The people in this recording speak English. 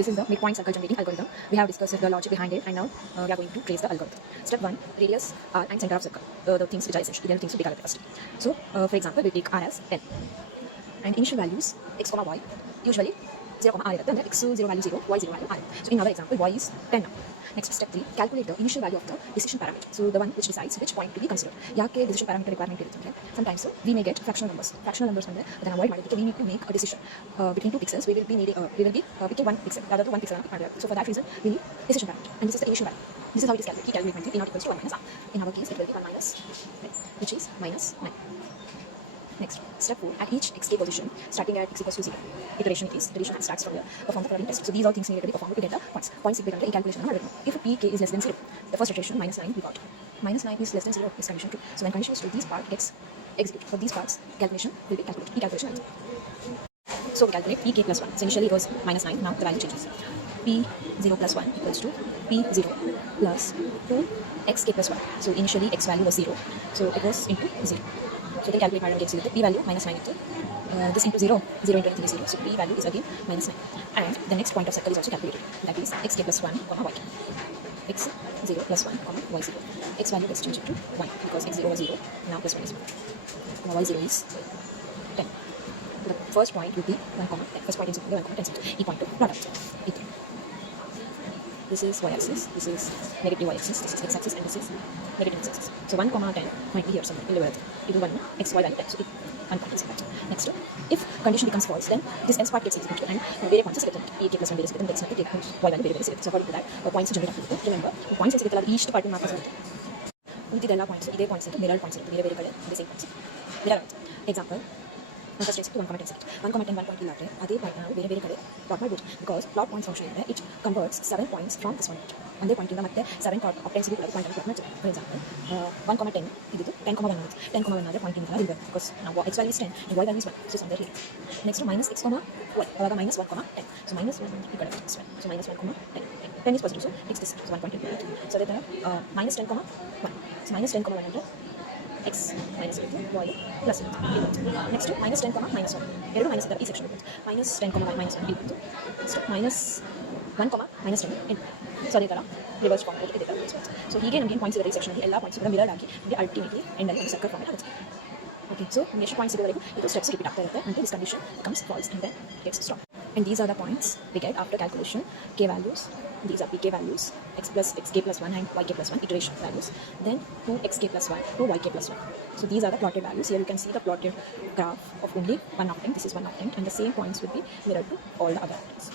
this is the midpoint circle generating algorithm. We have discussed the logic behind it, and now we are going to trace the algorithm. Step 1, radius, r, and center of circle, the things which are essential, the things to take out of the first. So, for example, we take r as n, and initial values x, y, usually 0, r iರುತ್ತೆ ಅಂದರೆ x 0 value 0, y 0 value r. So in our example, y is 10 now. Next, step 3, calculate the initial value of the decision parameter. So the one which decides which point to be considered. ಯಾಕೆ decision parameter requirement ಇರುತ್ತೆ ಅಂದರೆ sometimes we may get fractional numbers. Fractional numbers ಅಂದರೆ ಅದನ್ನು avoid ಮಾಡೋದಕ್ಕೆ we need to make a decision between two pixels. We will be picking one pixel, ಯಾವ್ದಾದ್ರು one pixel ಅನ್ನು pick ಮಾಡಬೇಕು. So for that reason, we need decision parameter, and this is the initial value. This is how it is calculated. We calculate p not equals to 1 minus r. In our case, it will be 1 minus 10, which is minus 9. Next, step 4, at each xk position, starting at x equals to 0. Iteration it is. Iteration starts from here. Perform the following test. So these are things needed to be performed to get the points. Points equal to in calculation. If pk is less than 0, the first iteration minus 9 we got. Minus 9 is less than 0 is condition true. So when condition is true, these part gets executed. For these parts, calculation will be calculated. P calculation ends. So we calculate pk plus 1. So initially it was minus 9. Now the value changes. p0 plus 1 equals to p0 plus 2 xk plus 1. So initially x value was 0. So it was into 0. So they calculate and gets the p value minus 9 into this into 0, 0 into anything is 0. So p value is again minus 9. And the next point of circle is also calculated. That is xk plus 1, yk. X 0 plus 1, y 0. X value gets changed to 1 because x 0 was 0, now plus 1 is 1. Now y 0 is 10. The first point would be 1, 10. First point is 1, 10 cents. E point to product. E3. This is y-axis, this is negative y-axis, this is x-axis, and this is negative x-axis. So 1, 10 might be here somewhere in the world. It will 1, x, y value 10. So 1 point is that. Next, if condition becomes false, then this else part gets executed and various points are selected. P plus 1 various selected, x not y value very selected. So according to that, points generate ಆಗ್ತದೆ. Remember, points selected are each part ಮಾತ್ರ ಸಿಗುತ್ತೆ. ಉಳಿದಿದ್ದೆಲ್ಲ points ಇದೇ points ಇರುತ್ತೆ, mirror points ಇರುತ್ತೆ, ಬೇರೆ ಕಡೆ ಅದೇ same points mirror ಆಗುತ್ತೆ. Example, first is 1, 10 second. 1, 10 1 point ಇಲ್ಲಾದ್ರೆ ಅದೇ ಪಾಯಿಂಟ್ ನಾವು ಬೇರೆ ಕಡೆ ಪ್ಲಾಟ್ ಮಾಡ್ಬೋದು. ಬಿಕಾಸ್ ಪ್ಲಾಟ್ ಪಾಯಿಂಟ್ಸ್ ಫಂಕ್ಷನ್ ಇದೆ, it converts 7 points from this one. ಒಂದೇ ಪಾಯಿಂಟಿಂದ ಮತ್ತೆ 7 ಆಪ್ಟೆನ್ಸ್ ಕೂಡ ಪಾಯಿಂಟ್ ಪ್ಲಾಟ್ ಮಾಡ್ತೀವಿ. ಫಾರ್ ಎಕ್ಸಾಂಪಲ್ 1, 10 ಇದ್ದು 10, 1 ಆಗುತ್ತೆ. 10, 1 ಆದರೆ ಪಾಯಿಂಟಿಂದ ಇಲ್ಲಿ ಬಿಕಾಸ್ ನಾವು x value is 10 and y value is 1. So somewhere here. Next minus x, y. ಅವಾಗ minus 1, 10. So minus 1 ಈ ಕಡೆ x 1. So minus 1, 10. 10 is positive, so x this. So 1.2. So ಅದೇ ಥರ minus 10, 1. So minus 10, 1 ಅಂದರೆ x minus 8 y plus 8. Next minus 10, minus 1. ಎರಡು minus ಇದ್ದಾರೆ ಈ section minus 10, minus 1 ಇತ್ತು. ನೆಕ್ಸ್ಟ್ minus 1, minus 10 ಇತ್ತು. ಸೊ ಅದೇ ಥರ ರಿವರ್ಸ್ ಫಾರ್ಮ್ ಇದೆ ಥರ. ಸೊ ಹೀಗೆ ನಮಗೆ ಪಾಯಿಂಟ್ಸ್ ಇದ್ದಾರೆ ಈ ಸೆಕ್ಷನಲ್ಲಿ ಎಲ್ಲ ಪಾಯಿಂಟ್ಸ್ ಕೂಡ ಮಿರರ್ ಆಗಿ ನಮಗೆ ಅಲ್ಟಿಮೇಟ್ಲಿ ಎಂಡಲ್ಲಿ ಒಂದು ಸರ್ಕಲ್ ಫಾರ್ಮ್ ಆಗುತ್ತೆ. ಓಕೆ, ಸೊ ಎಷ್ಟು ಪಾಯಿಂಟ್ಸ್ ಇರೋವರೆಗೂ ಇದು ಸ್ಟೆಪ್ಸ್ ರಿಪೀಟ್ ಆಗ್ತಾ ಇರುತ್ತೆ until this condition becomes false and then gets stopped. And these are the points we get after calculation. K values, these are pk values, x plus xk plus 1 and yk plus 1 iteration values. Then 2 xk plus 1, 2 yk plus 1. So these are the plotted values. Here you can see the plotted graph of only one octant. This is one octant, and the same points will be mirrored to all the other octants.